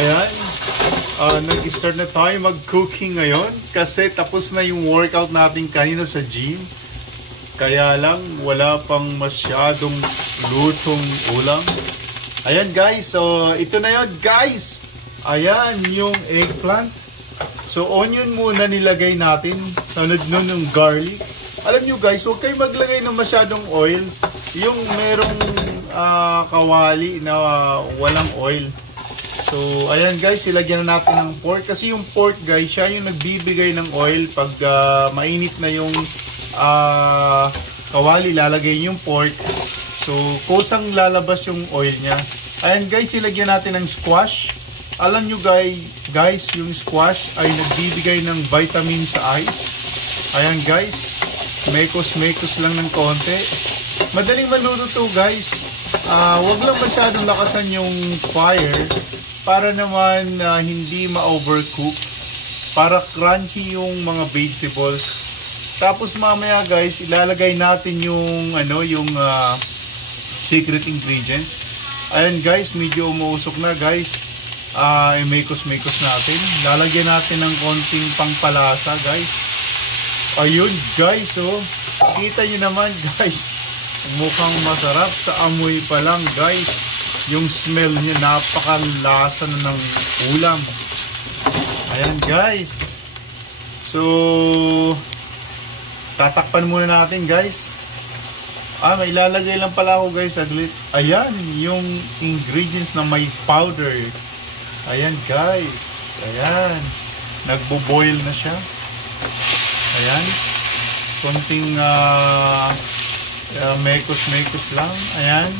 Ayan. Nag-start na tayo mag-cooking ngayon kasi tapos na yung workout natin kanina sa gym. Kaya lang wala pang masyadong lutong ulam. Ayan guys, so ito na yun guys. Ayan yung eggplant. So onion muna nilagay natin. Sunod nun yung garlic. Alam nyo guys, huwag kayo maglagay ng masyadong oil. Yung merong kawali na walang oil. So, ayan guys, ilagyan na natin ng pork. Kasi yung pork guys, siya yung nagbibigay ng oil. Pag mainit na yung kawali, lalagay yung pork. So, kusang lalabas yung oil niya. Ayan guys, ilagyan natin ng squash. Alam nyo guys, yung squash ay nagbibigay ng vitamin sa eyes. Ayan guys, mekos-mekos lang ng konti. Madaling maluto to guys. Wag lang masyadong lakasan yung fire para naman hindi ma-overcook, para crunchy yung mga vegetables. Tapos mamaya guys, ilalagay natin yung secret ingredients. Ayan guys, medyo umuusok na guys. Mekos-mekos natin. Lalagyan natin ng konting pangpalasa guys. Ayun guys, oh. Kita nyo naman guys. Mukhang masarap sa amoy pa lang guys. Yung smell niya, napakalasa na ng ulam. Ayan guys. So, tatakpan muna natin guys. May ilalagay lang pala ako guys. Ayan, yung ingredients na may powder. Ayan guys. Ayan. Nagbo-boil na siya. Ayan. Konting mekos-mekos lang. Ayan.